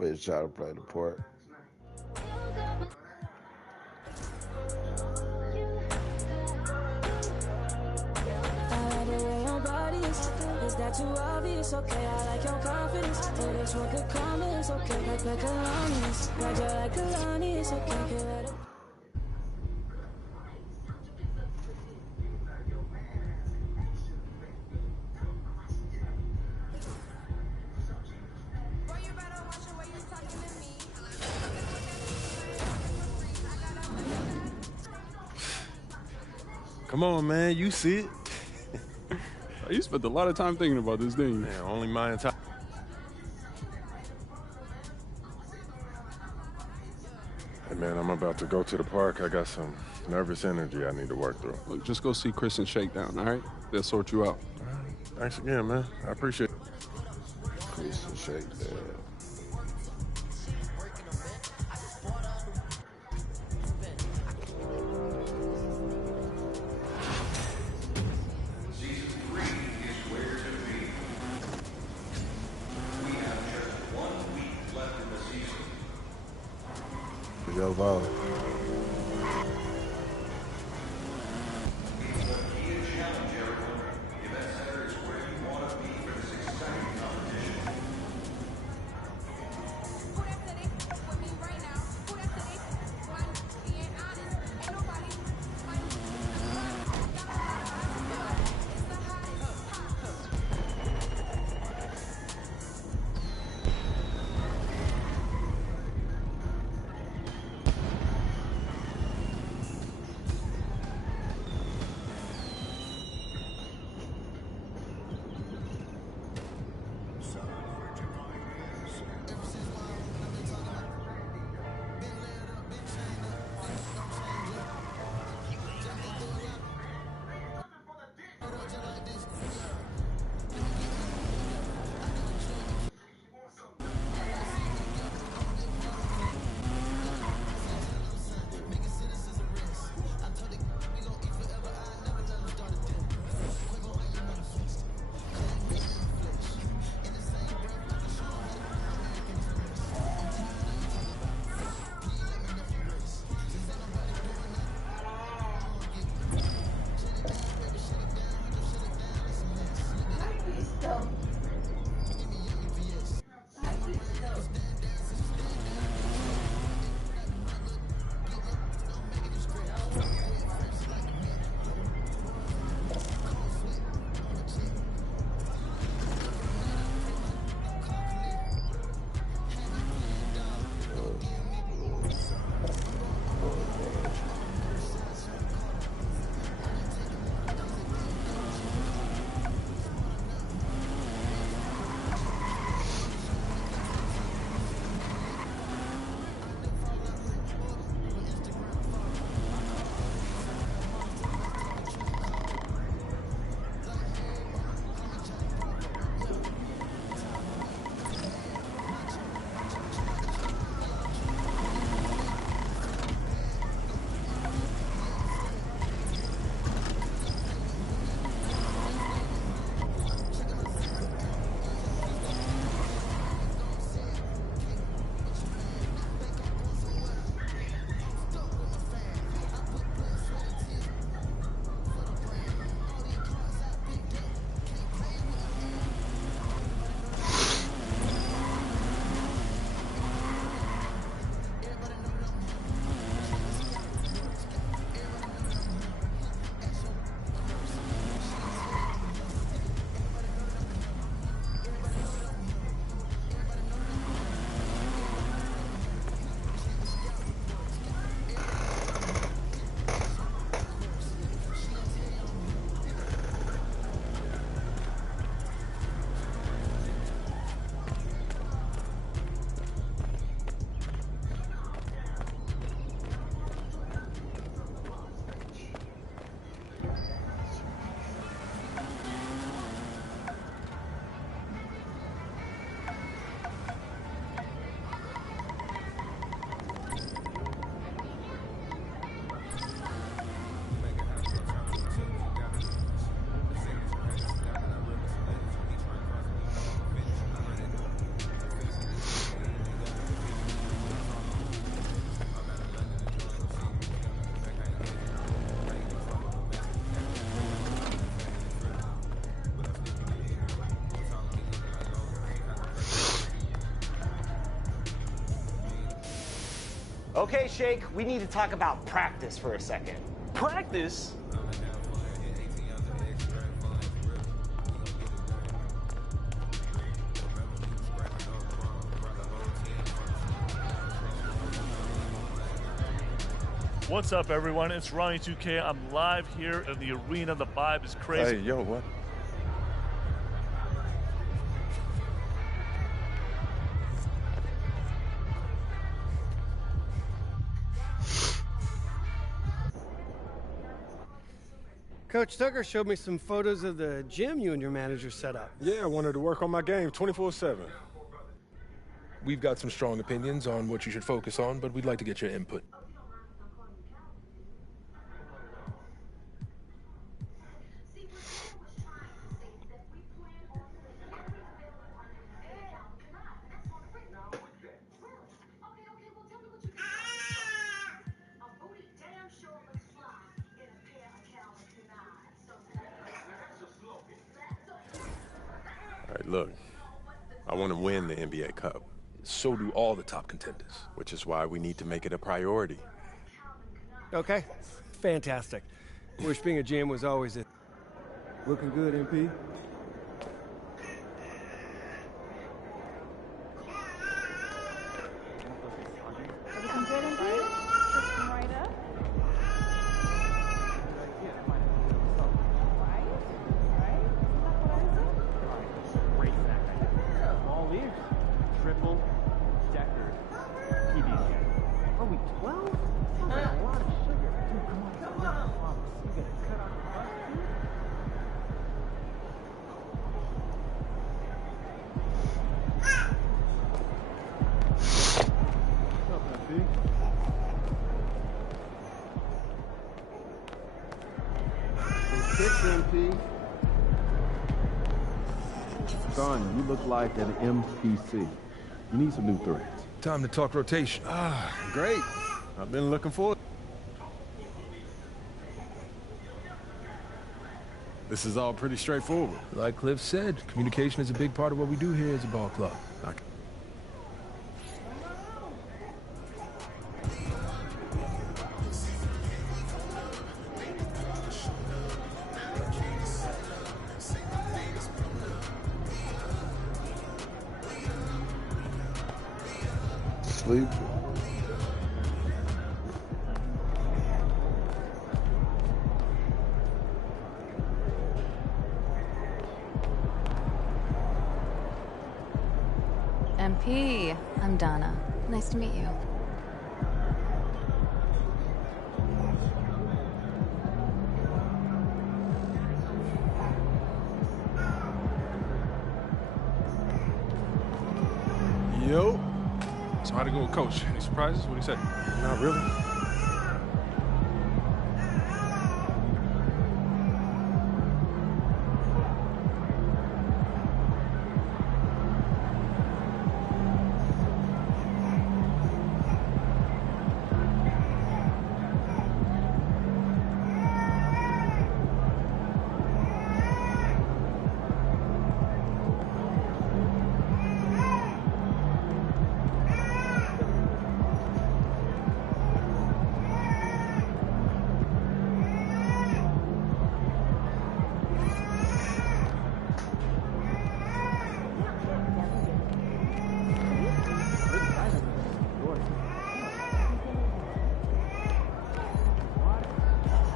Always try to play the part. Is that too obvious? Okay, I like your confidence. Oh, this one could comments. Okay, like Kalani's. Roger like Kalani's. Okay, get ready. Come on, man. You see it. You spent a lot of time thinking about this, didn't you? Man, only my entire... Hey, man, I'm about to go to the park. I got some nervous energy I need to work through. Look, just go see Chris and Shakedown, all right? They'll sort you out. All right. Thanks again, man. I appreciate it. Chris and Shakedown. Yo, Val. Okay, Shake, we need to talk about practice for a second. Practice? What's up, everyone? It's Ronnie 2K. I'm live here in the arena. The vibe is crazy. Hey, yo, what? Coach Tucker showed me some photos of the gym you and your manager set up. Yeah, I wanted to work on my game 24/7. We've got some strong opinions on what you should focus on, but we'd like to get your input. All right, look, I want to win the NBA Cup. So do all the top contenders. Which is why we need to make it a priority. Okay, fantastic. Wish being a GM was always it. Looking good, MP. Everything good, MP? Just come right up. Right? Isn't that what I said? Great snack. All these. Triple, decker, TV check. Are we 12? Sounds like a lot of sugar. Dude, come on, come on. Promise. You gotta cut off the bus, dude. MP. Son, you look like an MPC. You need some new threads. Time to talk rotation. Great. I've been looking forward. This is all pretty straightforward. Like Cliff said, communication is a big part of what we do here as a ball club. Sleep. MP, I'm Donna. Nice to meet you. Yo. So how'd it go with Coach? Any surprises? What'd he say? Not really.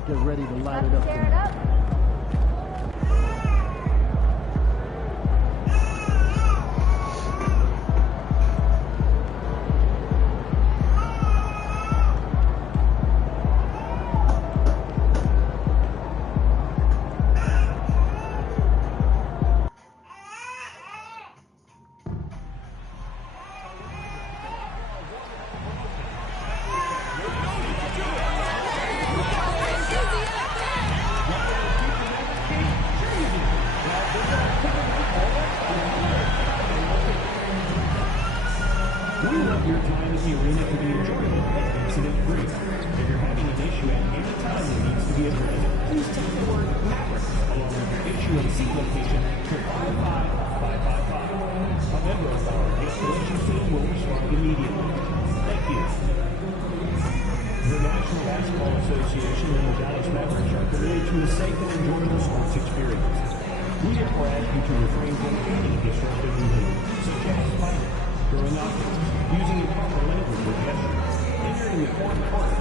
Get ready to light it up. Tear it up. We want your time in the arena to be enjoyable and incident-free. If you're having an issue at any time that needs to be addressed, please text the word Maverick along with your issue and seat location to 55555. A member of our escalation team will respond immediately. Thank you. association and the Dallas Mavericks are committed to a safe and enjoyable sports experience. We therefore ask you to refrain from any disruptive behavior, such as fighting, throwing objects, using improper language or gestures, entering the court and play.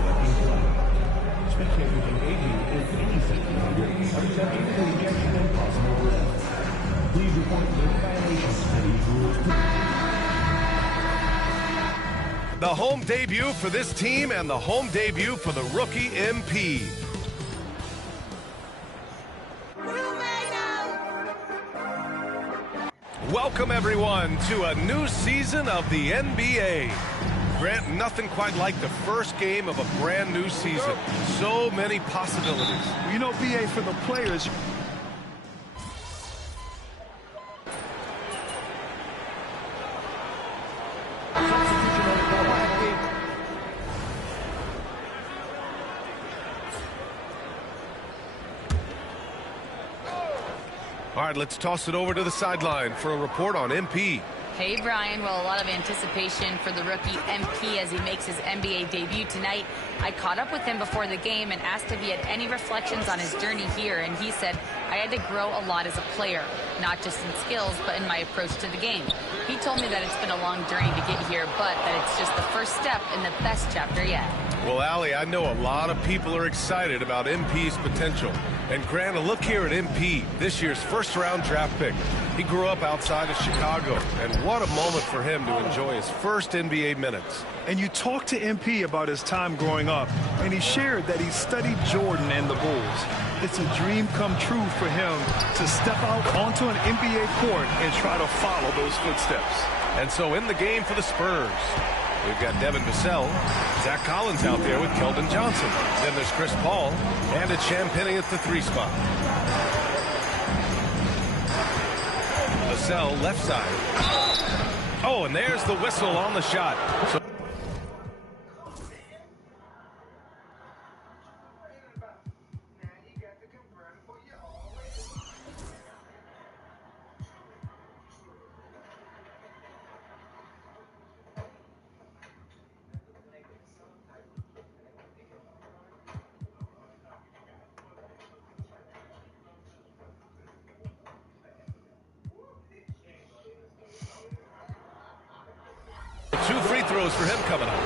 Spectators engaging in any such behavior are subject to ejection and possible arrest. Please report any violations to these rules. The home debut for this team and the home debut for the rookie MP. Welcome everyone to a new season of the NBA. Grant, nothing quite like the first game of a brand new season. So many possibilities. You know, BA, for the players, all right, let's toss it over to the sideline for a report on MP. Hey, Brian. Well, a lot of anticipation for the rookie MP as he makes his NBA debut tonight. I caught up with him before the game and asked if he had any reflections on his journey here, and he said, I had to grow a lot as a player, not just in skills, but in my approach to the game. He told me that it's been a long journey to get here, but that it's just the first step in the best chapter yet. Well, Allie, I know a lot of people are excited about MP's potential. And Grant, a look here at MP, this year's first-round draft pick. He grew up outside of Chicago, and what a moment for him to enjoy his first NBA minutes. and you talked to MP about his time growing up, and he shared that he studied Jordan and the Bulls. It's a dream come true for him to step out onto an NBA court and try to follow those footsteps. And so in the game for the Spurs, we've got Devin Vassell, Zach Collins out there with Keldon Johnson. Then there's Chris Paul and a Champagnie at the 3 spot. Vassell left side. Oh, and there's the whistle on the shot. So two free throws for him coming up.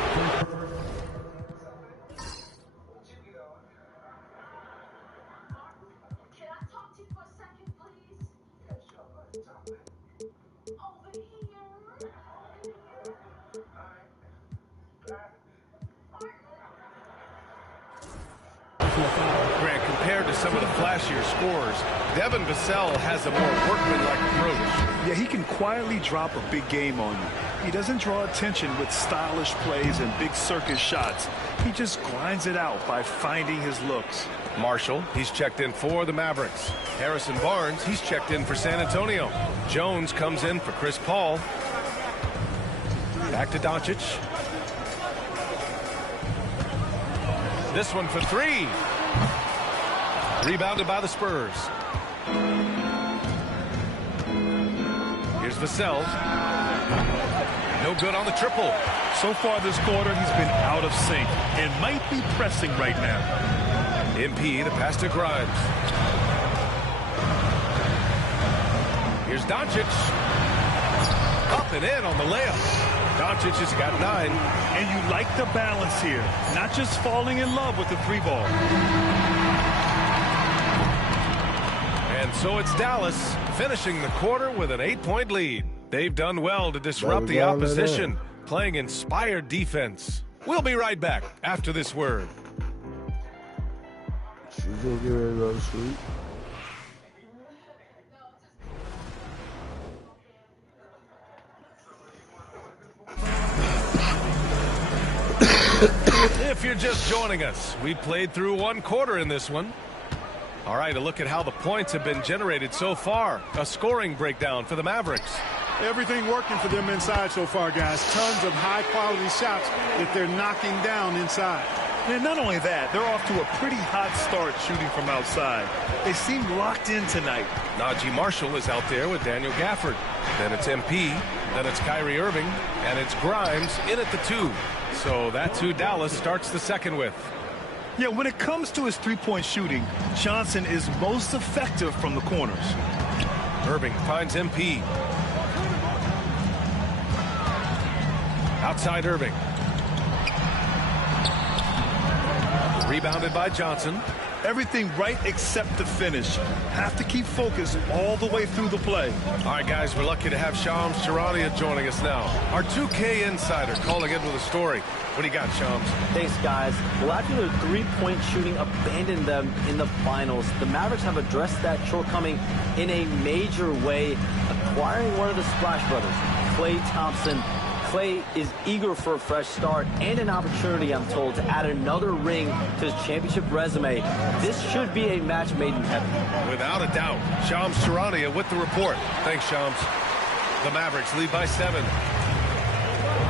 Grant, compared to some of the flashier scorers, Devin Vassell has a more workmanlike approach. Yeah, he can quietly drop a big game on you. He doesn't draw attention with stylish plays and big circus shots. He just grinds it out by finding his looks. Marshall, he's checked in for the Mavericks. Harrison Barnes, he's checked in for San Antonio. Jones comes in for Chris Paul. Back to Doncic. This one for 3. Rebounded by the Spurs. Here's Vassell. No good on the triple. So far this quarter, he's been out of sync and might be pressing right now. MP, the pass to Grimes. Here's Doncic. Up and in on the layup. Doncic has got 9. And you like the balance here, not just falling in love with the 3 ball. And so it's Dallas finishing the quarter with an 8-point lead. They've done well to disrupt the opposition, playing inspired defense. We'll be right back after this word. She's gonna get ready to go to sleep. If you're just joining us, we played through 1 quarter in this one. All right, a look at how the points have been generated so far. A scoring breakdown for the Mavericks. Everything working for them inside so far, guys. Tons of high-quality shots that they're knocking down inside. And not only that, they're off to a pretty hot start shooting from outside. They seem locked in tonight. Najee Marshall is out there with Daniel Gafford. Then it's MP, then it's Kyrie Irving, and it's Grimes in at the 2. So that's who Dallas starts the second with. Yeah, when it comes to his three-point shooting, Johnson is most effective from the corners. Irving finds MP. Outside Irving. Rebounded by Johnson. Everything right except the finish. Have to keep focused all the way through the play. All right, guys, we're lucky to have Shams Charania joining us now. Our 2K insider calling in with a story. What do you got, Shams? Thanks, guys. Well, after their three-point shooting abandoned them in the finals, the Mavericks have addressed that shortcoming in a major way, acquiring one of the Splash Brothers, Klay Thompson. Klay is eager for a fresh start and an opportunity, I'm told, to add another ring to his championship resume. This should be a match made in heaven. Without a doubt. Shams Charania with the report. Thanks, Shams. The Mavericks lead by 7.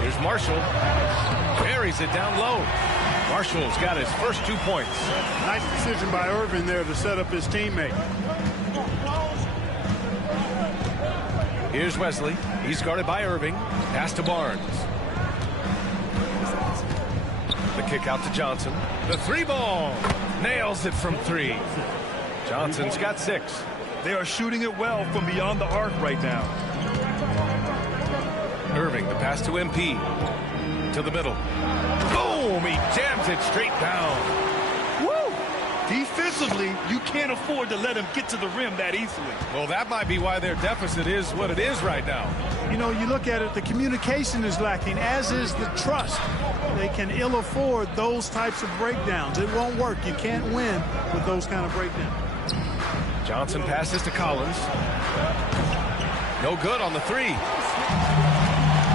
Here's Marshall. Buries it down low. Marshall's got his first 2 points. Nice decision by Irvin there to set up his teammate. Here's Wesley. He's guarded by Irving. Pass to Barnes. The kick out to Johnson. The 3-ball. Nails it from 3. Johnson's got 6. They are shooting it well from beyond the arc right now. Irving, the pass to MP. To the middle. Boom! He jams it straight down. Woo! Defensively, you can't afford to let him get to the rim that easily. Well, that might be why their deficit is what it is right now. You know, you look at it, the communication is lacking, as is the trust. They can ill afford those types of breakdowns. It won't work. You can't win with those kind of breakdowns. Johnson passes to Collins. No good on the 3.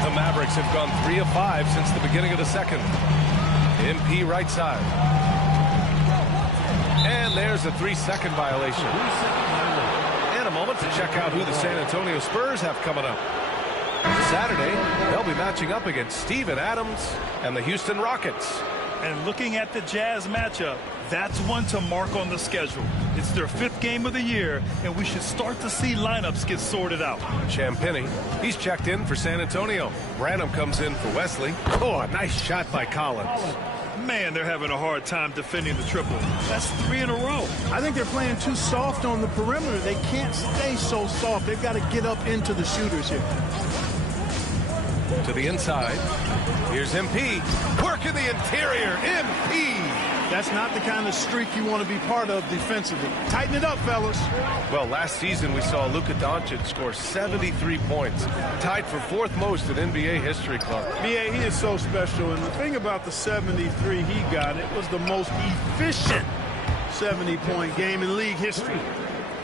The Mavericks have gone 3 of 5 since the beginning of the second. MP right side. And there's a 3-second violation. And a moment to check out who the San Antonio Spurs have coming up. Saturday, they'll be matching up against Steven Adams and the Houston Rockets. And looking at the Jazz matchup, that's one to mark on the schedule. It's their 5th game of the year, and we should start to see lineups get sorted out. Champagny, he's checked in for San Antonio. Branham comes in for Wesley. Oh, a nice shot by Collins. Man, they're having a hard time defending the triple. That's 3 in a row. I think they're playing too soft on the perimeter. They can't stay so soft. They've got to get up into the shooters here. To the inside. Here's MP. Work in the interior. MP. That's not the kind of streak you want to be part of defensively. Tighten it up, fellas. Well, last season we saw Luka Doncic score 73 points, tied for 4th most in NBA history, Clark. Yeah, he is so special. And the thing about the 73 he got, it was the most efficient 70-point game in league history.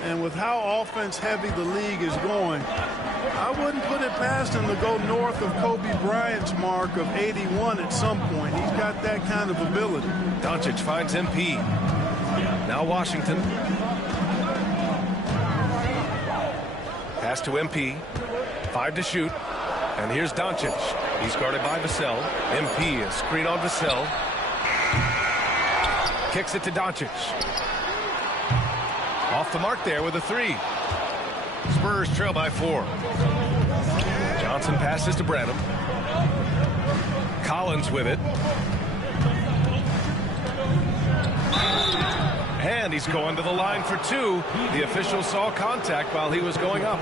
And with how offense-heavy the league is going, I wouldn't put it past him to go north of Kobe Bryant's mark of 81 at some point. He's got that kind of ability. Doncic finds MP. Now Washington. Pass to MP. 5 to shoot. And here's Doncic. He's guarded by Vassell. MP, a screen on Vassell. Kicks it to Doncic. Off the mark there with a 3. Spurs trail by 4. Johnson passes to Branham. Collins with it. And he's going to the line for 2. The official saw contact while he was going up.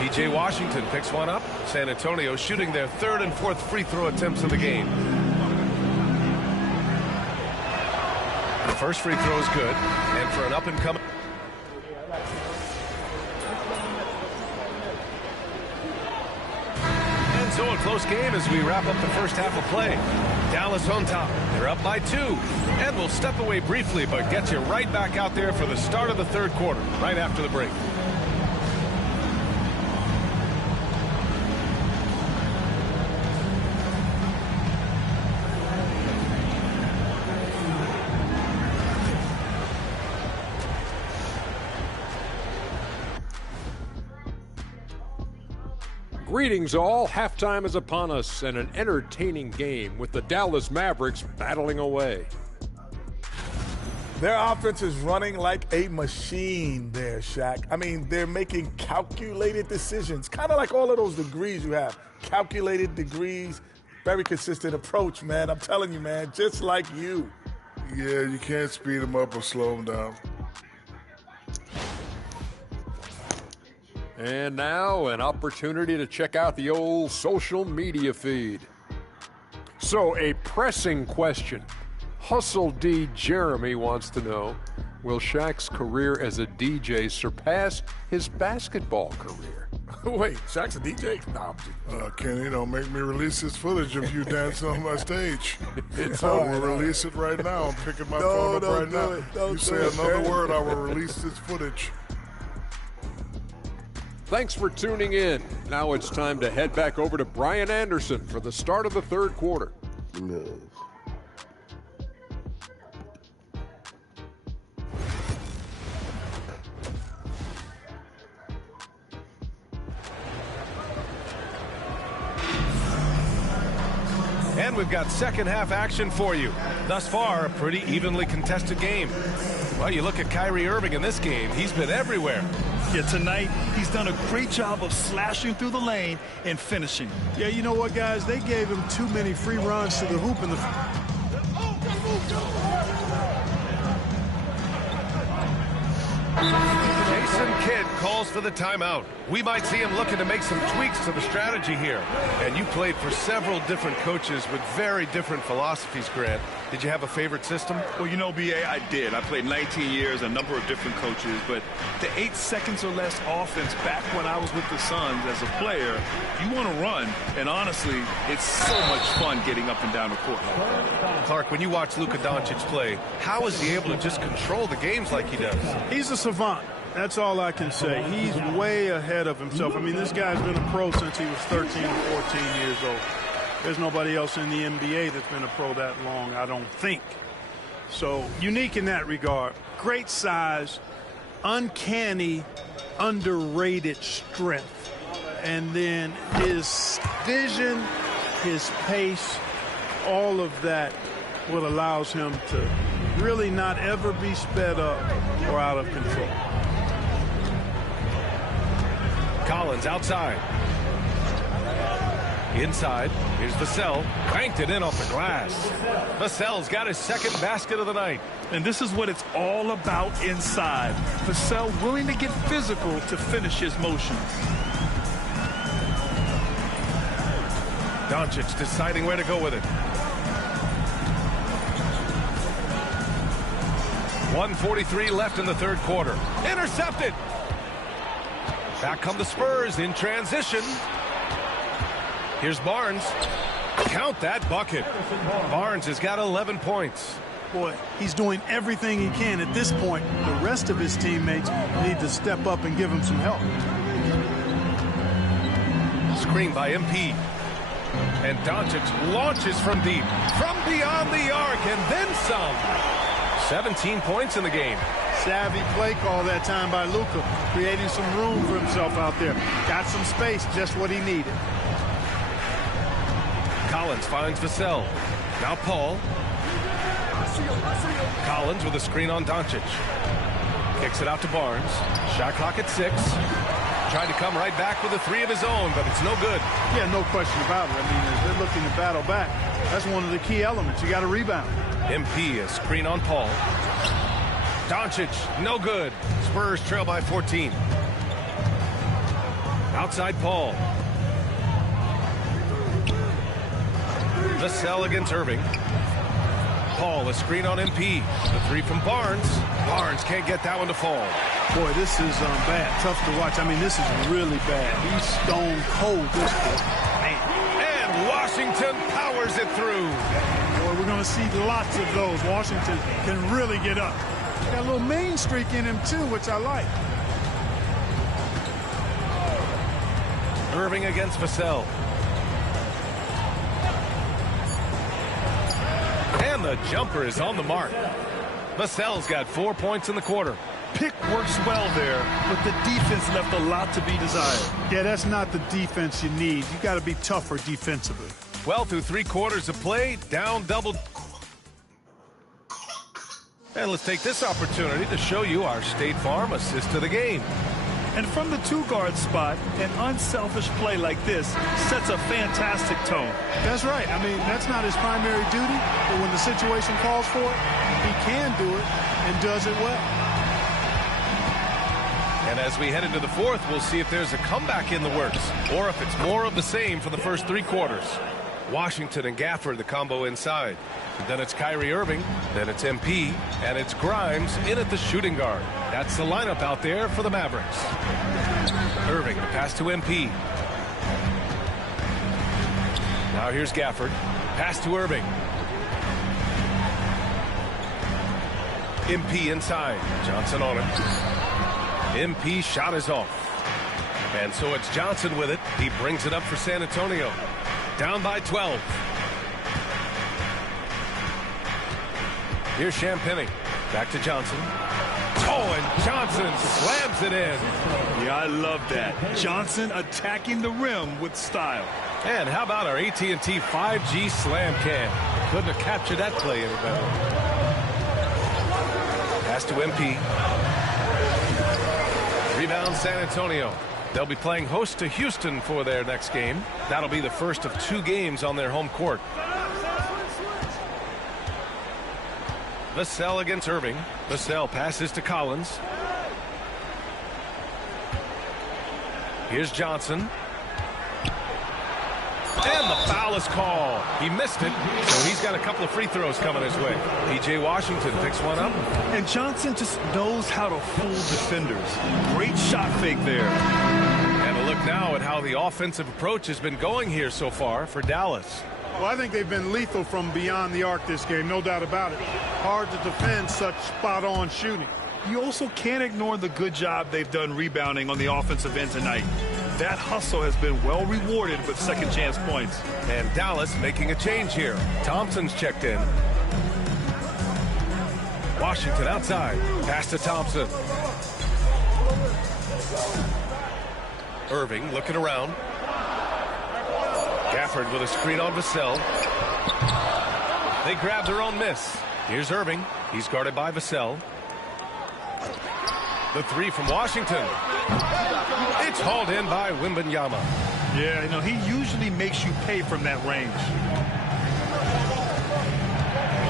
P.J. Washington picks one up. San Antonio shooting their 3rd and 4th free throw attempts of the game. The first free throw is good. And for an up-and-coming... So a close game as we wrap up the first half of play. Dallas on top. They're up by 2. And we'll step away briefly, but get you right back out there for the start of the 3rd quarter, right after the break. Greetings all, halftime is upon us and an entertaining game with the Dallas Mavericks battling away. Their offense is running like a machine there, Shaq. I mean, they're making calculated decisions, kind of like all of those degrees you have. Calculated degrees, very consistent approach, man. I'm telling you, man, just like you. Yeah, you can't speed him up or slow him down. And now an opportunity to check out the old social media feed. So a pressing question. Hustle D Jeremy wants to know, will Shaq's career as a DJ surpass his basketball career? Wait, Shaq's a DJ? Nah, Kenny, don't make me release this footage of you dancing on my stage. I will release it right now. I'm picking my phone up right now. You say another word, I will release this footage. Thanks for tuning in. Now it's time to head back over to Brian Anderson for the start of the third quarter. And we've got second half action for you. Thus far, a pretty evenly contested game. Well, you look at Kyrie Irving in this game, he's been everywhere. Yeah, tonight, he's done a great job of slashing through the lane and finishing. Yeah, you know what, guys? They gave him too many free runs to the hoop in the... Jason Kidd calls for the timeout. We might see him looking to make some tweaks to the strategy here. And you played for several different coaches with very different philosophies, Grant. Did you have a favorite system? Well, you know, B.A., I did. I played 19 years, a number of different coaches, but the 8 seconds or less offense back when I was with the Suns as a player, you want to run, and honestly, it's so much fun getting up and down the court. Clark, when you watch Luka Doncic play, how is he able to just control the games like he does? He's a savant. That's all I can say. He's way ahead of himself. I mean, this guy's been a pro since he was 13 or 14 years old. There's nobody else in the NBA that's been a pro that long, I don't think. So, unique in that regard. Great size, uncanny, underrated strength. And then his vision, his pace, all of that what allows him to really not ever be sped up or out of control. Collins outside. Inside, here's Vassell. Cranked it in off the glass. Vassell's got his second basket of the night. And this is what it's all about inside. Vassell willing to get physical to finish his motion. Doncic deciding where to go with it. 1:43 left in the third quarter. Intercepted. Back come the Spurs in transition. Here's Barnes. Count that bucket. Barnes has got 11 points. Boy, he's doing everything he can at this point. The rest of his teammates need to step up and give him some help. Screen by MP. And Doncic launches from deep. From beyond the arc and then some. 17 points in the game. Savvy play call that time by Luka, creating some room for himself out there. Got some space, just what he needed. Collins finds Vassell. Now Paul. Collins with a screen on Doncic. Kicks it out to Barnes. Shot clock at 6. Tried to come right back with a 3 of his own, but it's no good. Yeah, no question about it. I mean, as they're looking to battle back, that's one of the key elements. You got to rebound. MP, a screen on Paul. Doncic, no good. Spurs trail by 14. Outside Paul. Vassell against Irving. Paul, a screen on MP. The 3 from Barnes. Barnes can't get that one to fall. Boy, this is bad. Tough to watch. I mean, this is really bad. He's stone cold this quarter. Man. And Washington powers it through. Boy, we're going to see lots of those. Washington can really get up. Got a little main streak in him, too, which I like. Irving against Vassell. And the jumper is on the mark. Vassell's got 4 points in the quarter. Pick works well there, but the defense left a lot to be desired. Yeah, that's not the defense you need. You got to be tougher defensively. Well, through 3 quarters of play, down double. And let's take this opportunity to show you our State Farm assist to the game. And from the two-guard spot, an unselfish play like this sets a fantastic tone. That's right. I mean, that's not his primary duty, but when the situation calls for it, he can do it and does it well. And as we head into the fourth, we'll see if there's a comeback in the works or if it's more of the same for the first three quarters. Washington and Gafford, the combo inside. Then it's Kyrie Irving, then it's MP, and it's Grimes in at the shooting guard. That's the lineup out there for the Mavericks. Irving, the pass to MP. Now here's Gafford. Pass to Irving. MP inside. Johnson on it. MP shot is off. And so it's Johnson with it. He brings it up for San Antonio. Down by 12. Here's Champagnie. Back to Johnson. Oh, and Johnson slams it in. Yeah, I love that. Johnson attacking the rim with style. And how about our AT&T 5G slam cam? Couldn't have captured that play any better. Pass to MP. Rebound San Antonio. They'll be playing host to Houston for their next game. That'll be the first of 2 games on their home court. Vassell against Irving. Vassell passes to Collins. Here's Johnson. And the foul is called. He missed it, so he's got a couple of free throws coming his way. P.J. Washington picks one up. And Johnson just knows how to fool defenders. Great shot fake there. And a look now at how the offensive approach has been going here so far for Dallas. Well, I think they've been lethal from beyond the arc this game, no doubt about it. Hard to defend such spot-on shooting. You also can't ignore the good job they've done rebounding on the offensive end tonight. That hustle has been well rewarded with second chance points. And Dallas making a change here. Thompson's checked in. Washington outside. Pass to Thompson. Irving looking around. Gafford with a screen on Vassell. They grab their own miss. Here's Irving. He's guarded by Vassell. The three from Washington. It's hauled in by Wembanyama. Yeah, you know, he usually makes you pay from that range.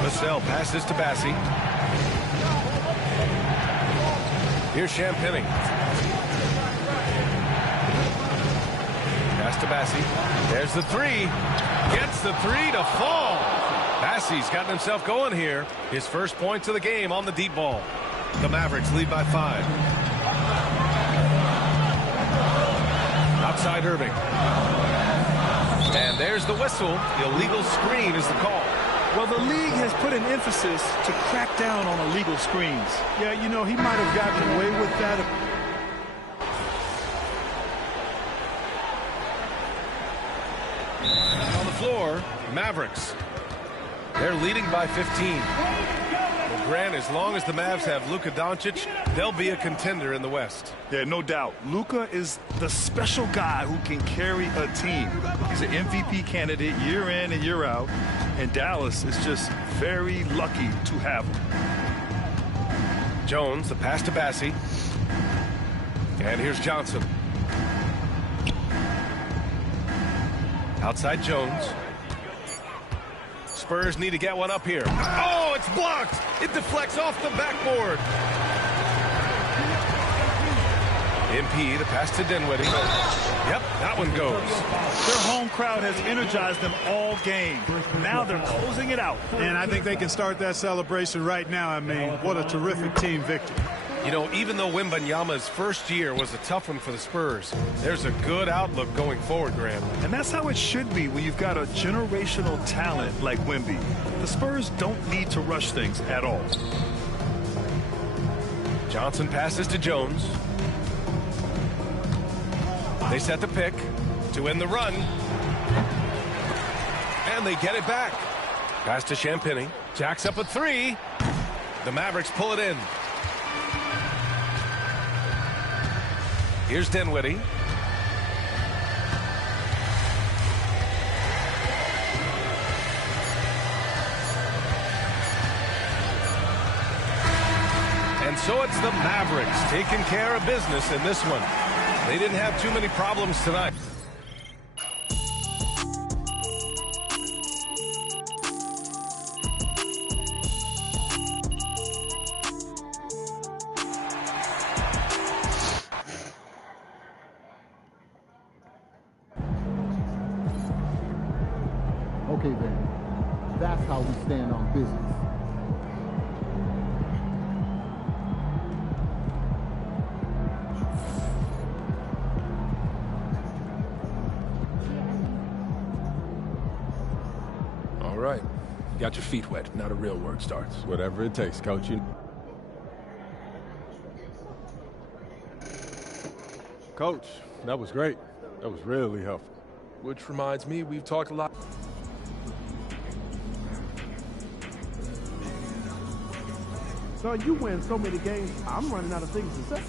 Vassell passes to Bassi. Here's Champagnie. Pass to Bassi. There's the three. Gets the three to fall. Bassi's gotten himself going here. His first points of the game on the deep ball. The Mavericks lead by 5. Outside Irving. And there's the whistle. Illegal screen is the call. Well, the league has put an emphasis to crack down on illegal screens. Yeah, you know, he might have gotten away with that. On the floor, Mavericks. They're leading by 15. Well, Grant, as long as the Mavs have Luka Doncic, they'll be a contender in the West. Yeah, no doubt. Luka is the special guy who can carry a team. He's an MVP candidate year in and year out, and Dallas is just very lucky to have him. Jones, the pass to Bassi. And here's Johnson. Outside Jones. Spurs need to get one up here. Oh, it's blocked. It deflects off the backboard. MP, the pass to Dinwiddie. Yep, that one goes. Their home crowd has energized them all game. Now they're closing it out. And I think they can start that celebration right now. I mean, what a terrific team victory. You know, even though Wembanyama's first year was a tough one for the Spurs, there's a good outlook going forward, Graham. And that's how it should be when you've got a generational talent like Wemby. The Spurs don't need to rush things at all. Johnson passes to Jones. They set the pick to end the run. And they get it back. Pass to Champagnie. Jacks up a three. The Mavericks pull it in. Here's Dinwiddie. And And so it's the Mavericks taking care of business in this one. They didn't have too many problems tonight. Okay then, that's how we stand on business. All right, you got your feet wet. Now the real work starts. Whatever it takes, Coach. Coach, that was great. That was really helpful. Which reminds me, we've talked a lot. Son, you win so many games, I'm running out of things to say.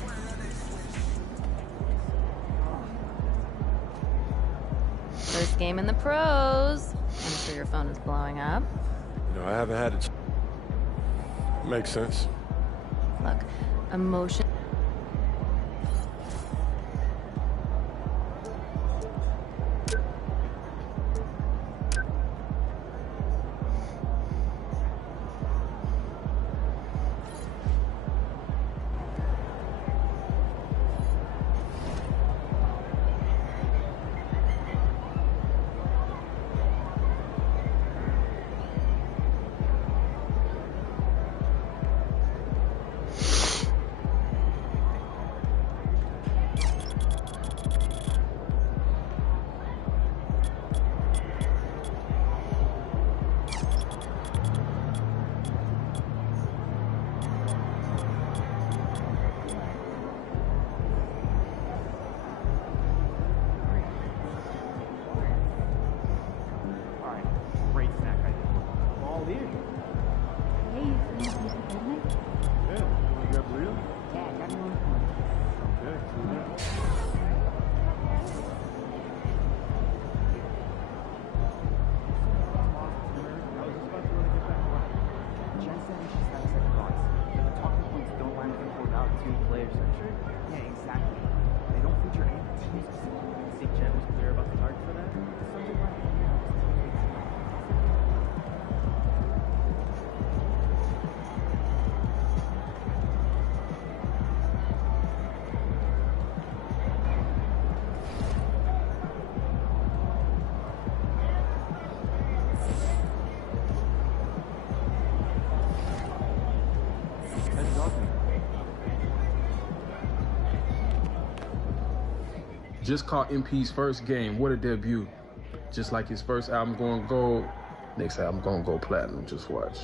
First game in the pros. I'm sure your phone is blowing up. You know, I haven't had it. Makes sense. Look, emotion. Just caught MP's first game. What a debut. Just like his first album going gold, next album going to go platinum. Just watch.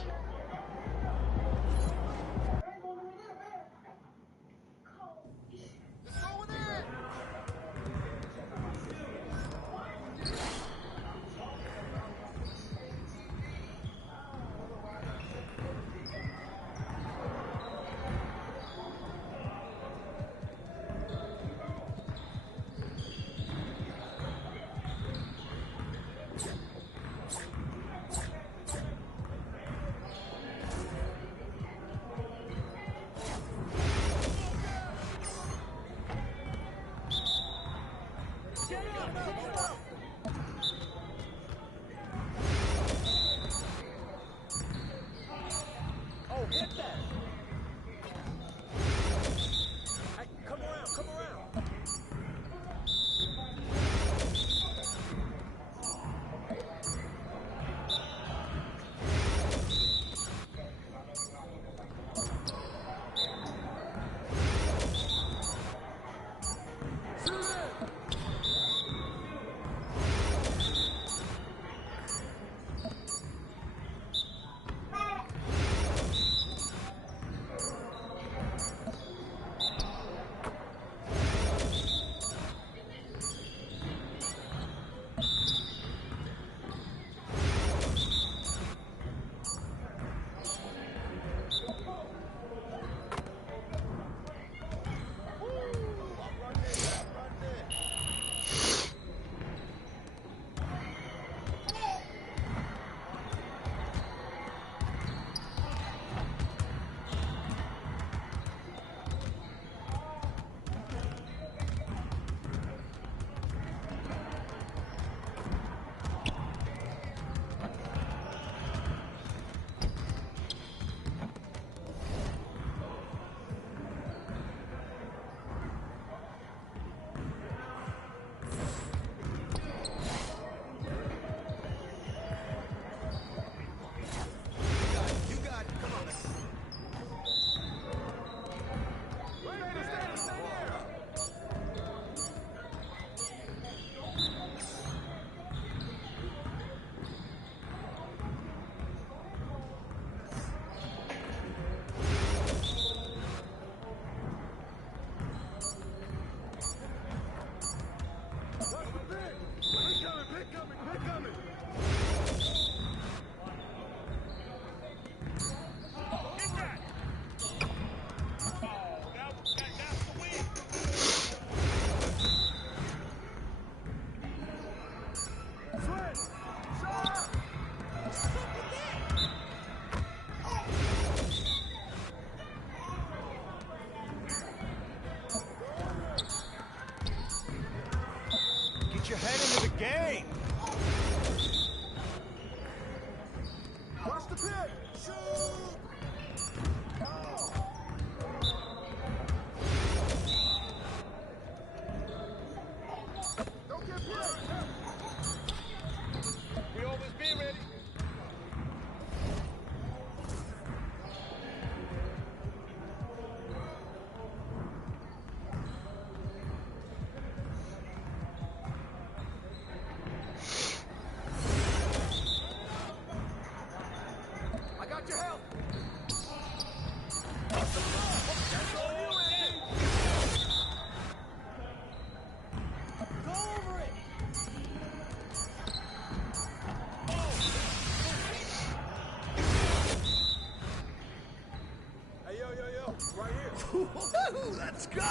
Let's go!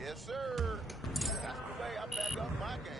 Yes, sir. That's the way I back up my game.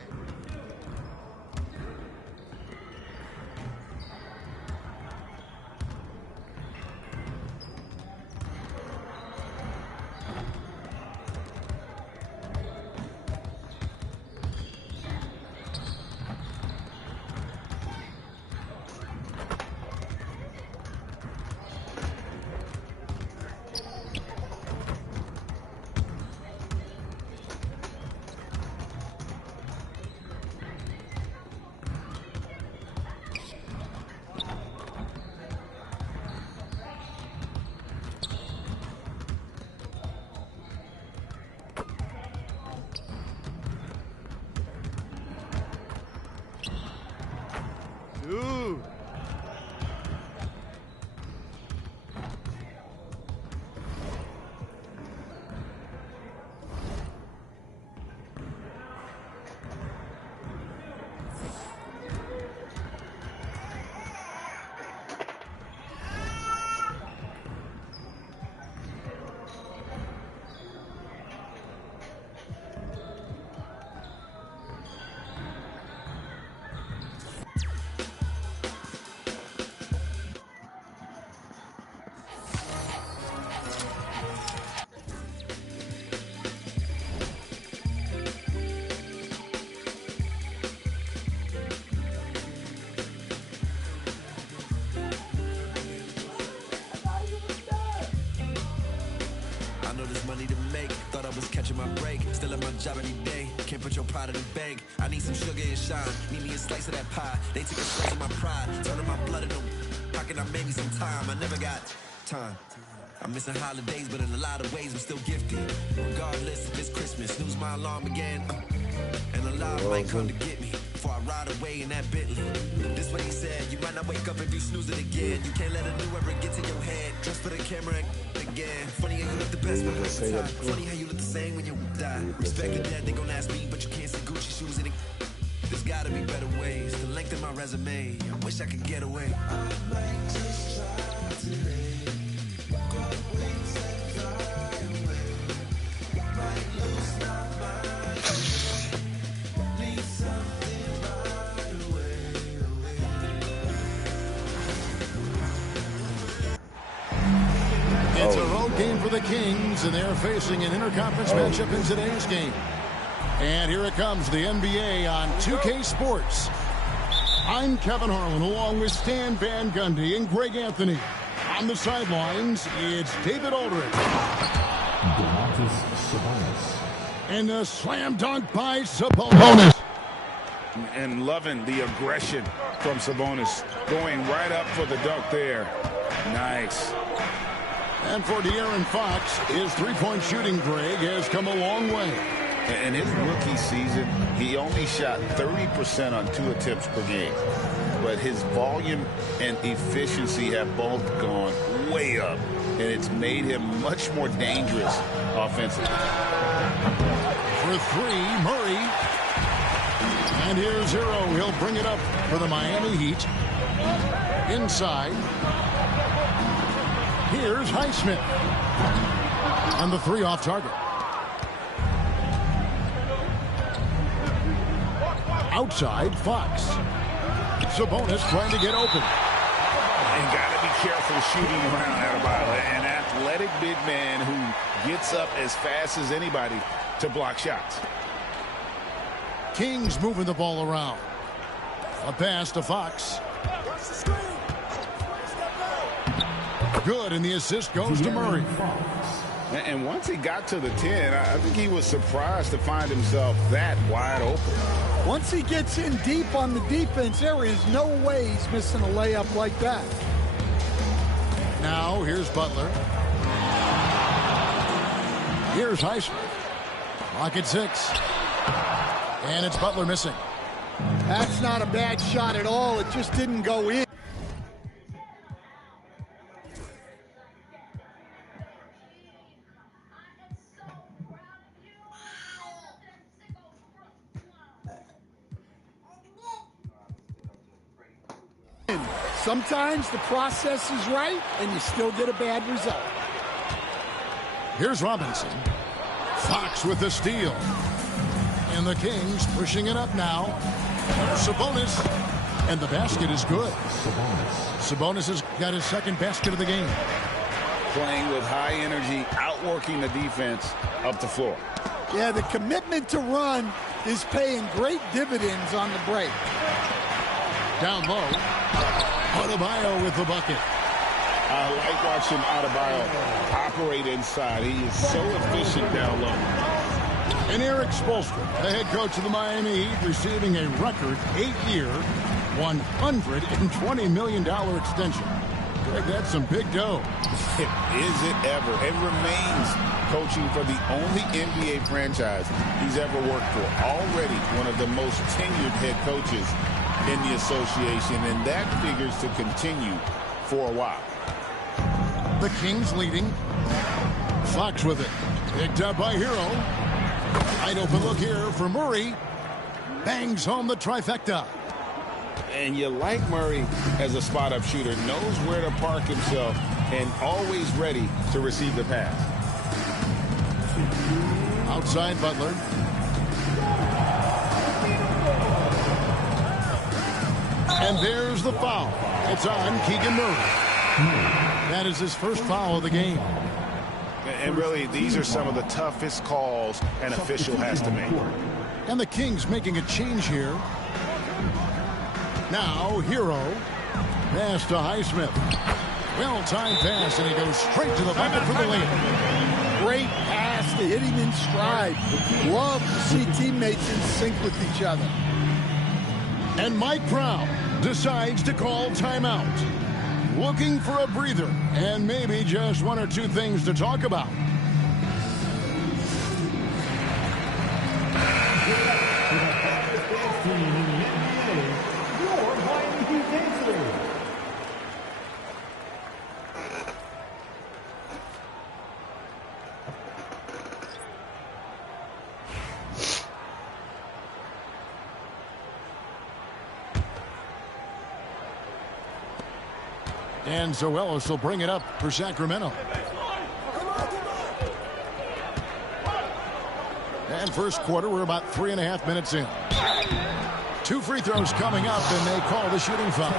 Dude. Money to make, thought I was catching my break. Still at my job every day, can't put your pride in the bank. I need some sugar and shine, need me a slice of that pie. They took a slice of my pride, turning my blood into pocket. I made me some time, I never got time. I'm missing holidays, but in a lot of ways I'm still gifted. Regardless if it's Christmas, snooze my alarm again. And a lot might come to get me before I ride away in that Bentley. This what he said, you might not wake up if you snooze it again. You can't let a new ever get to your head. Just for the camera again. Funny how you look the best when you're time. Funny how you look the same when you die. Respect the dead, they gon' ask me, but you can't see Gucci shoes in it. There's gotta be better ways to lengthen my resume. I wish I could get away. I might just try today. It's a road game for the Kings, and they're facing an interconference matchup in today's game. And here it comes, the NBA on 2K Sports. I'm Kevin Harlan, along with Stan Van Gundy and Greg Anthony. On the sidelines, it's David Aldridge. And a slam dunk by Sabonis. And loving the aggression from Sabonis, going right up for the dunk there. Nice. And for De'Aaron Fox, his three-point shooting, Greg, has come a long way. In his rookie season, he only shot 30% on 2 attempts per game. But his volume and efficiency have both gone way up. And it's made him much more dangerous offensively. For 3, Murray. And here's Hero. He'll bring it up for the Miami Heat. Inside. Here's Highsmith. And the 3 off target. Outside, Fox. Sabonis trying to get open. And got to be careful shooting around Adebayo. An athletic big man who gets up as fast as anybody to block shots. Kings moving the ball around. A pass to Fox. Good, and the assist goes to Murray. And once he got to the 10, I think he was surprised to find himself that wide open. Once he gets in deep on the defense, there is no way he's missing a layup like that. Now, here's Butler. Here's Highsmith. Clock at 6. And it's Butler missing. That's not a bad shot at all. It just didn't go in. Sometimes the process is right, and you still get a bad result. Here's Robinson. Fox with the steal. And the Kings pushing it up now. Sabonis. And the basket is good. Sabonis has got his second basket of the game. Playing with high energy, outworking the defense up the floor. Yeah, the commitment to run is paying great dividends on the break. Down low. Adebayo with the bucket. I like watching Adebayo operate inside. He is so efficient down low. And Eric Spoelstra, the head coach of the Miami Heat, receiving a record 8-year, $120 million extension. Greg, that's some big dough. Is it ever? It remains coaching for the only NBA franchise he's ever worked for. Already one of the most tenured head coaches in the association, and that figures to continue for a while. The Kings leading. Fox with it. Picked up by Hero. Wide open look here for Murray. Bangs home the trifecta. And you like Murray as a spot-up shooter. Knows where to park himself and always ready to receive the pass. Outside Butler. And there's the foul. It's on Keegan Murray. That is his first foul of the game. And really, these are some of the toughest calls an official has to make. And the Kings making a change here. Now, Hero. Pass to Highsmith. Well-timed pass, and he goes straight to the bucket for the lead. Great pass to hit him in stride. Love to see teammates in sync with each other. And Mike Brown decides to call timeout. Looking for a breather and maybe just one or two things to talk about. And Zoelos will bring it up for Sacramento. And first quarter, we're about 3.5 minutes in. 2 free throws coming up, and they call the shooting foul.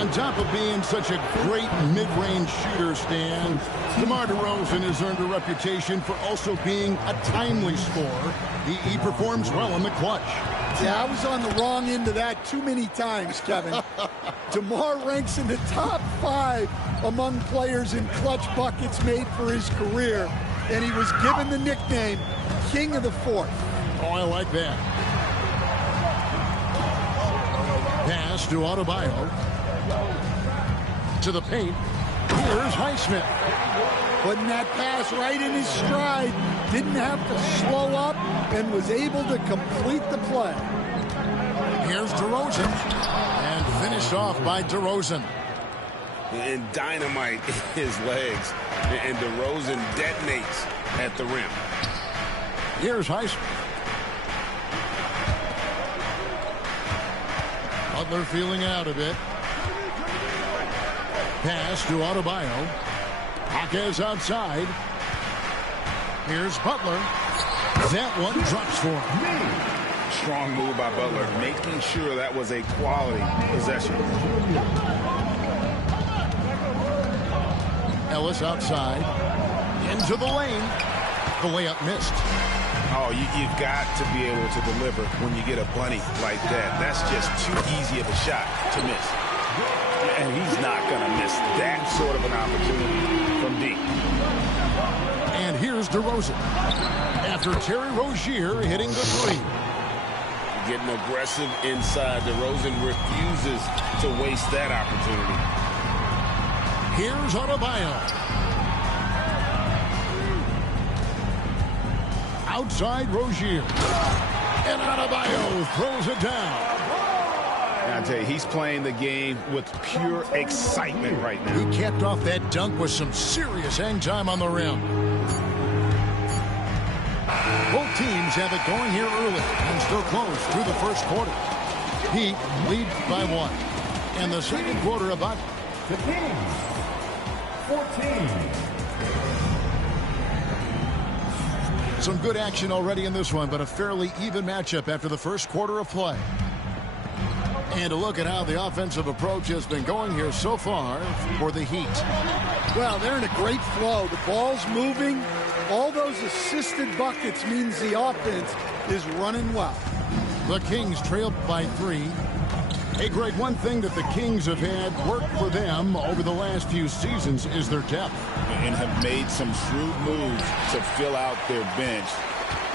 On top of being such a great mid-range shooter, Stan, DeMar DeRozan has earned a reputation for also being a timely scorer. He performs well in the clutch. Yeah, I was on the wrong end of that too many times, Kevin. DeMar ranks in the top 5 among players in clutch buckets made for his career, and he was given the nickname King of the Fourth. Oh, I like that. Pass to Adebayo. To the paint. Here's Highsmith. Putting that pass right in his stride. Didn't have to slow up and was able to complete the play. Here's DeRozan. And finished off by DeRozan. And dynamite his legs. And DeRozan detonates at the rim. Here's Highsmith. Butler feeling out a bit. Pass to Adebayo. Jaquez outside. Here's Butler. That one drops for him. Strong move by Butler, making sure that was a quality possession. Ellis outside. Into the lane. The layup missed. Oh, you've got to be able to deliver when you get a bunny like that. That's just too easy of a shot to miss. And he's not going to miss that sort of an opportunity from deep. And here's DeRozan. After Terry Rozier hitting the three. Getting aggressive inside. DeRozan refuses to waste that opportunity. Here's Adebayo. Outside Rozier. And Adebayo throws it down. I tell you, he's playing the game with pure excitement right now. He capped off that dunk with some serious hang time on the rim. Both teams have it going here early and still close through the first quarter. Heat lead by 1. And the second quarter about the Kings, 14. Some good action already in this one, but a fairly even matchup after the first quarter of play. And a look at how the offensive approach has been going here so far for the Heat. Well, they're in a great flow. The ball's moving. All those assisted buckets means the offense is running well. The Kings trail by 3. Hey, Greg, one thing that the Kings have had work for them over the last few seasons is their depth. And have made some shrewd moves to fill out their bench.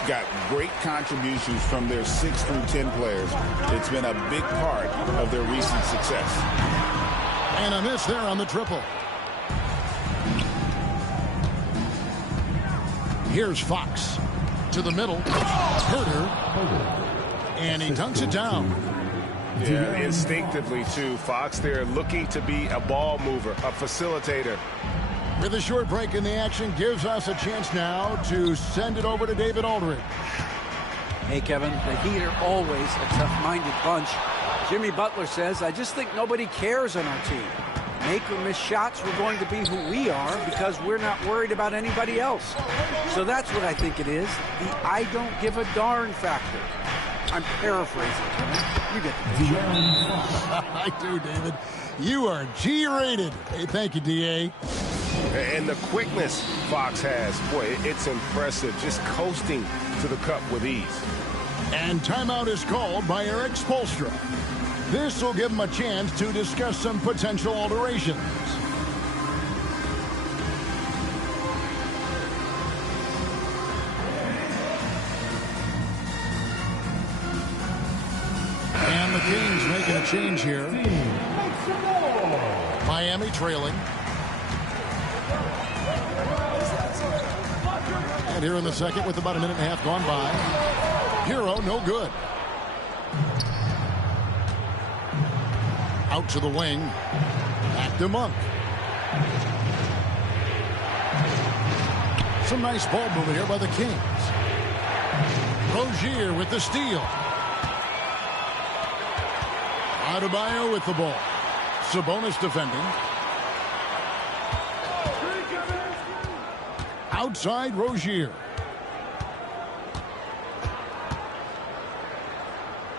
Got great contributions from their 6 through 10 players. It's been a big part of their recent success. And a miss there on the triple. Here's Fox to the middle. Herter. And he dunks it down. Yeah, instinctively, too. Fox there looking to be a ball mover, a facilitator. With a short break in the action, gives us a chance now to send it over to David Aldridge. Hey, Kevin, the Heat are always a tough-minded bunch. Jimmy Butler says, I just think nobody cares on our team. Make or miss shots, we're going to be who we are because we're not worried about anybody else. So that's what I think it is, the I don't give a darn factor. I'm paraphrasing, Kevin. You get the picture. I do, David. You are G-rated. Hey, thank you, D.A. And the quickness Fox has, boy, it's impressive. Just coasting to the cup with ease. And timeout is called by Eric Spoelstra. This will give him a chance to discuss some potential alterations. And the Kings making a change here. Miami trailing. And here in the second with about a minute and a half gone by. Hero, no good. Out to the wing. Back to Monk. Some nice ball movement here by the Kings. Rozier with the steal. Adebayo with the ball. Sabonis defending. Outside Rozier.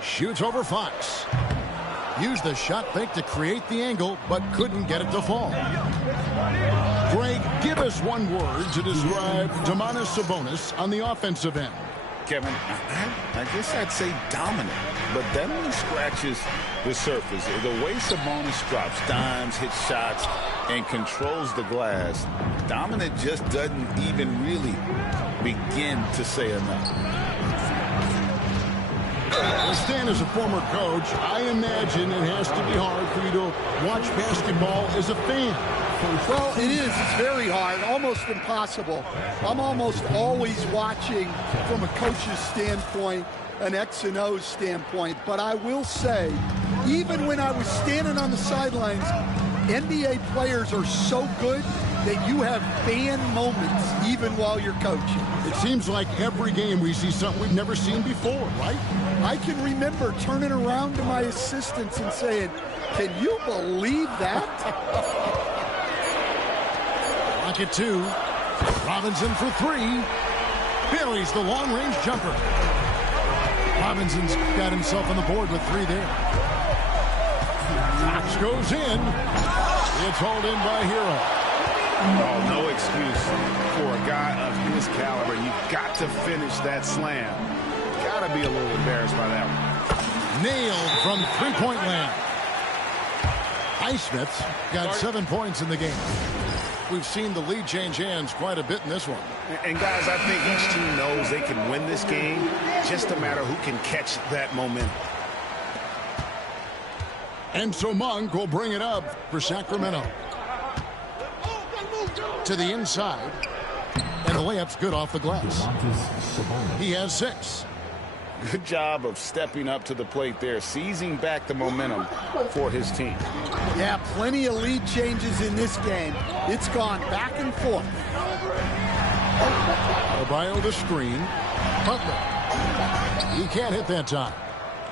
Shoots over Fox. Used the shot fake to create the angle, but couldn't get it to fall. Greg, give us one word to describe Domantas Sabonis on the offensive end. Kevin, I guess I'd say dominant, but that only scratches the surface. The way Sabonis drops dimes, hits shots, and controls the glass, dominant just doesn't even really begin to say enough. Stan, as a former coach, I imagine it has to be hard for you to watch basketball as a fan. Well, it is. It's very hard, almost impossible. I'm almost always watching from a coach's standpoint, an X and O standpoint. But I will say, even when I was standing on the sidelines, NBA players are so good that you have fan moments even while you're coaching. It seems like every game we see something we've never seen before, right? I can remember turning around to my assistants and saying, can you believe that? Pocket 2. Robinson for 3. Buries the long-range jumper. Robinson's got himself on the board with 3 there. Fox goes in. It's hauled in by Hero. Oh, no excuse for a guy of his caliber. You've got to finish that slam. Got to be a little embarrassed by that one. Nailed from three-point land. Highsmith's got 7 points in the game. We've seen the lead change hands quite a bit in this one. And guys, I think each team knows they can win this game. Just a matter who can catch that momentum. And so Monk will bring it up for Sacramento. To the inside. And the layup's good off the glass. He has 6. Good job of stepping up to the plate there, seizing back the momentum for his team. Yeah, plenty of lead changes in this game. It's gone back and forth. Adebayo the screen. Butler. He can't hit that time.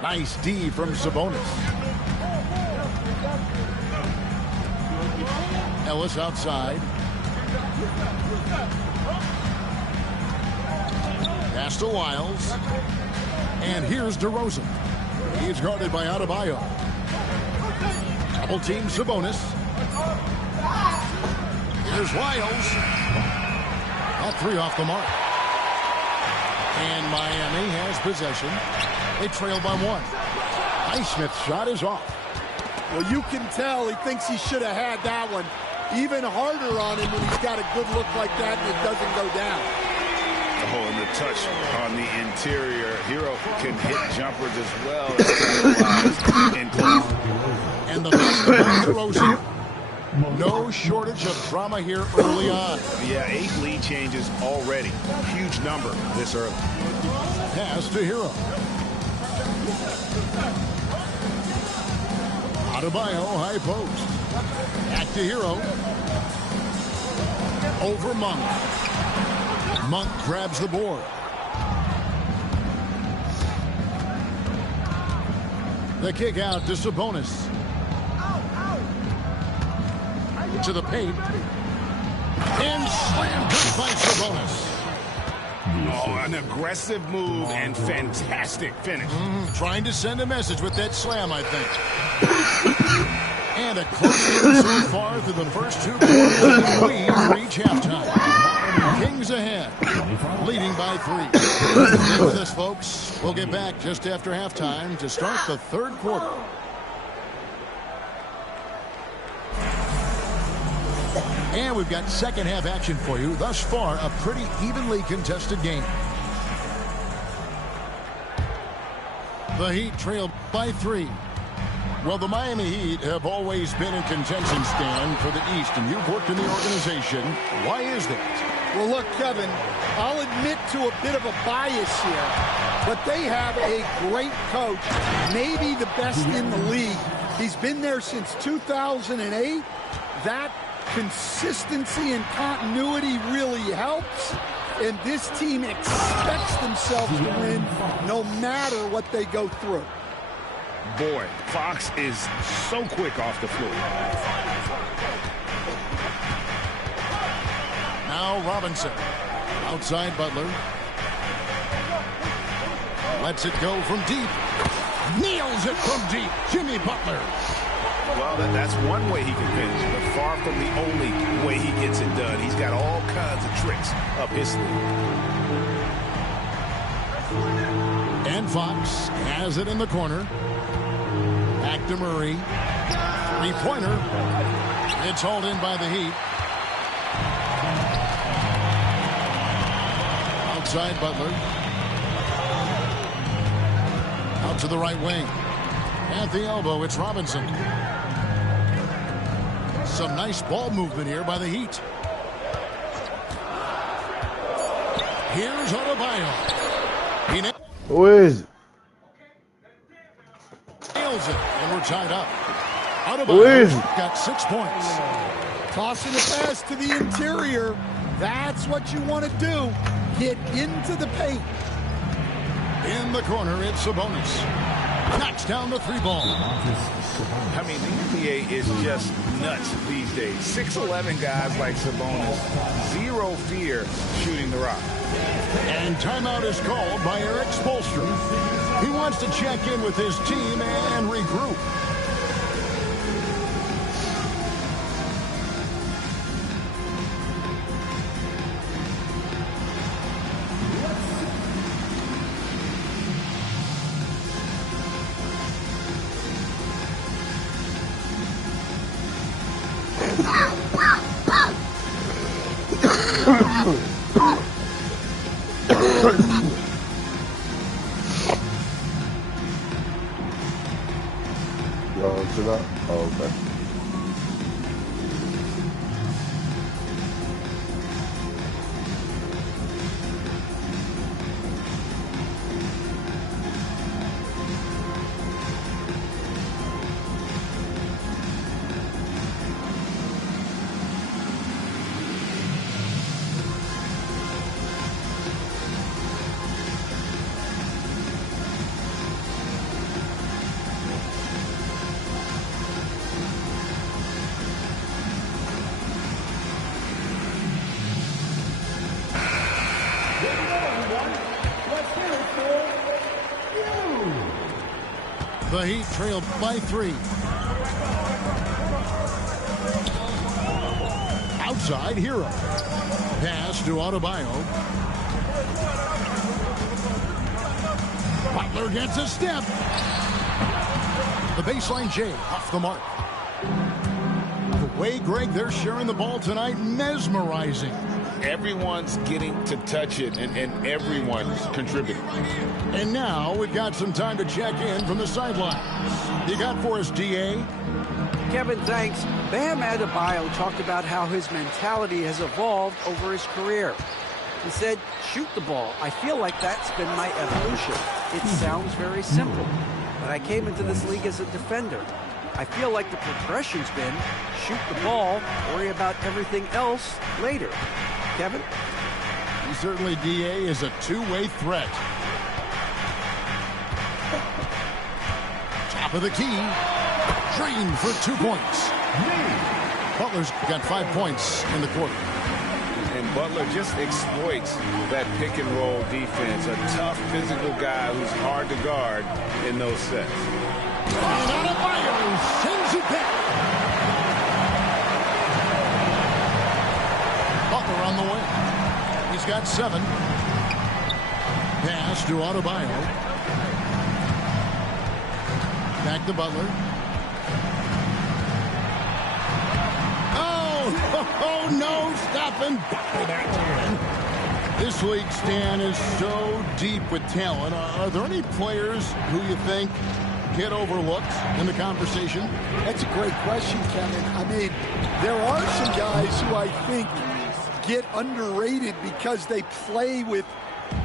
Nice D from Sabonis. Ellis outside. Pass to Wiles. And here's DeRozan. He's guarded by Adebayo. Double team Sabonis. Here's Wiles. That three off the mark. And Miami has possession. They trail by one. Highsmith's shot is off. Well, you can tell he thinks he should have had that one. Even harder on him when he's got a good look like that and it doesn't go down. Oh, and the touch on the interior. Hero can hit jumpers as well as and the basketball to Rosen. No shortage of drama here early on. Yeah, 8 lead changes already. Huge number this early. Pass to Hero. Adebayo, high post. Back to Hero. Over Monk. Monk grabs the board. The kick out to Sabonis. To the paint. And slam dunk by Sabonis. Oh, an aggressive move and fantastic finish. Trying to send a message with that slam, I think. And a close look so far through the first 2 quarters. We reach halftime. Kings ahead, leading by 3. Stay with us, folks. We'll get back just after halftime to start the 3rd quarter. And we've got second half action for you. Thus far, a pretty evenly contested game. The Heat trail by 3. Well, the Miami Heat have always been in contention, Stan, for the East, and you've worked in the organization. Why is that? Well, look, Kevin, I'll admit to a bit of a bias here, but they have a great coach, maybe the best in the league. He's been there since 2008. That consistency and continuity really helps, and this team expects themselves to win no matter what they go through. Boy, Fox is so quick off the floor. Now Robinson. Outside Butler. Lets it go from deep. Nails it from deep. Jimmy Butler. Well, that's one way he can finish, but far from the only way he gets it done. He's got all kinds of tricks up his sleeve. And Fox has it in the corner. Back to Murray. Three-pointer. It's hauled in by the Heat. Outside Butler. Out to the right wing. At the elbow, it's Robinson. Some nice ball movement here by the Heat. Here's Adebayo. Who is it? Nails it, and we're tied up. Who is it? Got 6 points. Tossing a pass to the interior. That's what you want to do. Get into the paint. In the corner, it's Sabonis. Knocks down the 3-ball. I mean, the NBA is just nuts these days. 6'11" guys like Sabonis, zero fear shooting the rock. And timeout is called by Eric Spoelstra. He wants to check in with his team and regroup. The Heat trailed by 3. Outside, Hero. Pass to Adebayo. Butler gets a step. The baseline J off the mark. The way, Greg, they're sharing the ball tonight, mesmerizing. Everyone's getting to touch it, and everyone's contributing. And now we've got some time to check in from the sidelines. You got for us, DA? Kevin, thanks. Bam Adebayo talked about how his mentality has evolved over his career. He said, shoot the ball. I feel like that's been my evolution. It sounds very simple, but I came into this league as a defender. I feel like the progression's been shoot the ball, worry about everything else later. Kevin? He certainly, DA, is a two-way threat. Top of the key. Drained for 2 points. Butler's got 5 points in the quarter. And Butler just exploits that pick and roll defense. A tough physical guy who's hard to guard in those sets. And Adebayo sends it back. Butler on the way. He's got 7. Pass to Adebayo. Back to Butler. Oh, no, stopping. This league, Stan, is so deep with talent. Are there any players who you think get overlooked in the conversation? That's a great question, Kevin. I mean, there are some guys who I think get underrated because they play with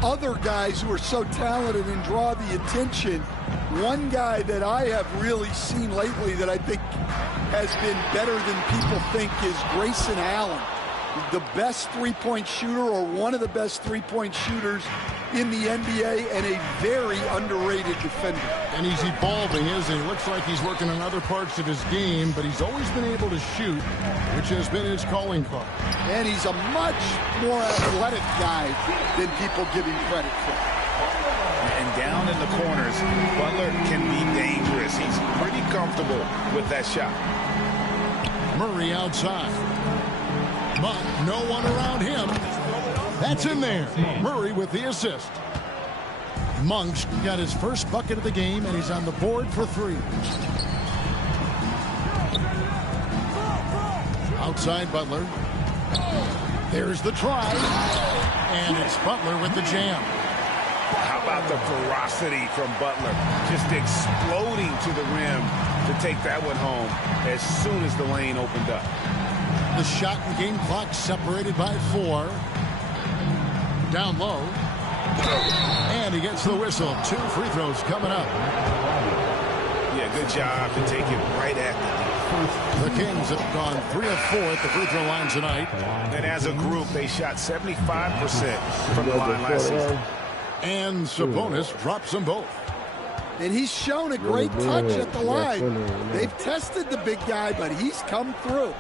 other guys who are so talented and draw the attention. One guy that I have really seen lately that I think has been better than people think is Grayson Allen, the best three-point shooter or one of the best three-point shooters in the NBA and a very underrated defender. And he's evolving, isn't he? Looks like he's working on other parts of his game, but he's always been able to shoot, which has been his calling card. And he's a much more athletic guy than people give him credit for. And down in the corners, Butler can be dangerous. He's pretty comfortable with that shot. Murray outside. Monk, no one around him. That's in there. Murray with the assist. Monk's got his first bucket of the game, and he's on the board for 3. Outside Butler. There's the try. And it's Butler with the jam. How about the ferocity from Butler? Just exploding to the rim to take that one home as soon as the lane opened up. The shot and game clock separated by 4. Down low. And he gets the whistle. 2 free throws coming up. Yeah, good job to take it right at them. The Kings have gone 3 of 4 at the free throw line tonight. And as a group, they shot 75% from the line last season. And Sabonis drops them both. And he's shown a great touch at the line. They've tested the big guy, but he's come through.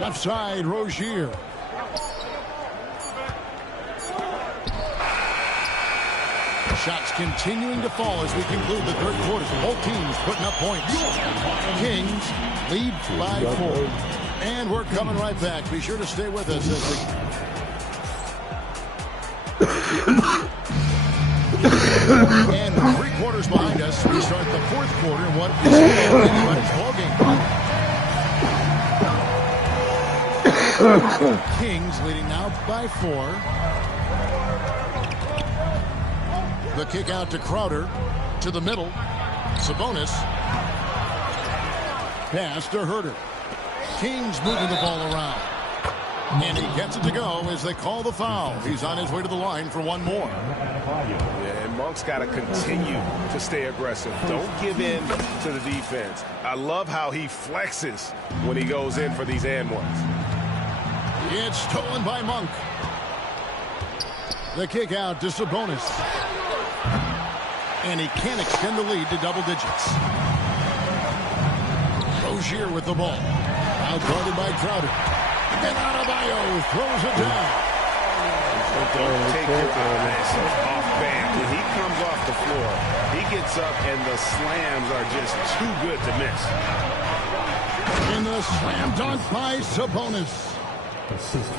Left side, Rozier. Shots continuing to fall as we conclude the third quarter. Both teams putting up points. Kings lead by 4. And we're coming right back. Be sure to stay with us as we... And 3 quarters behind us, we start the fourth quarter. What is anybody's ballgame? Kings leading now by 4. The kick out to Crowder. To the middle. Sabonis. Pass to Herter. Kings moving the ball around. And he gets it to go as they call the foul. He's on his way to the line for one more. Yeah, and Monk's got to continue to stay aggressive. Don't give in to the defense. I love how he flexes when he goes in for these and ones. It's stolen by Monk. The kick out to Sabonis. And he can't extend the lead to double digits. Rozier with the ball. Outguarded by Crowder. And Adebayo throws it down. Don't take your eyes off bam. When he comes off the floor, he gets up and the slams are just too good to miss. In the slam dunk by Sabonis.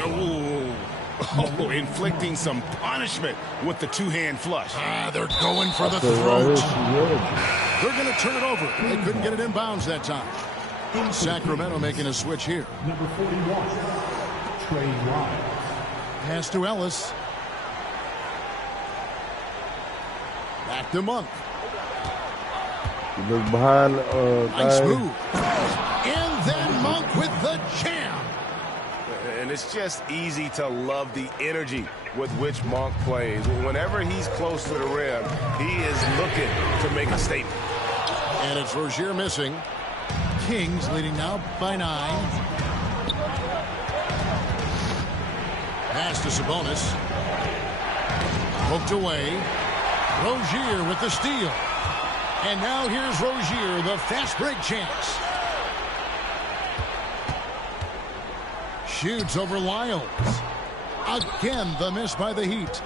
Oh, inflicting some punishment with the two-hand flush. They're going for the throat. They're going to turn it over. They couldn't get it in bounds that time. Sacramento making a switch here. Number 41, Trey Lyles. Pass to Ellis. Back to Monk. He looked behind. Nice move. And then Monk with the jam. And it's just easy to love the energy with which Monk plays. Whenever he's close to the rim, he is looking to make a statement. And it's Rozier missing. Kings leading now by 9. Pass to Sabonis. Hooked away. Rozier with the steal. And now here's Rozier, the fast break chance. Shoots over Lyles. Again, the miss by the Heat.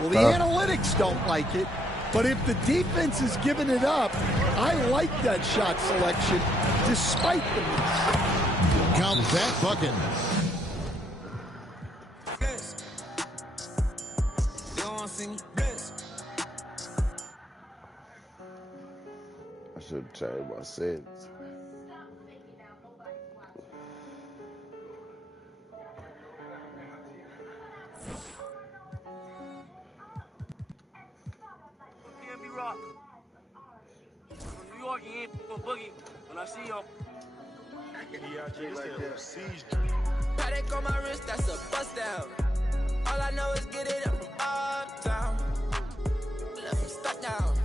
Well, the analytics don't like it, but if the defense is giving it up, I like that shot selection despite the miss. Count that bucket. I should have changed my sentence. New York, you ain't for boogie. When I see you, Paddock on my wrist, that's a bust down. All I know is get it up from uptown. Left him stuck down.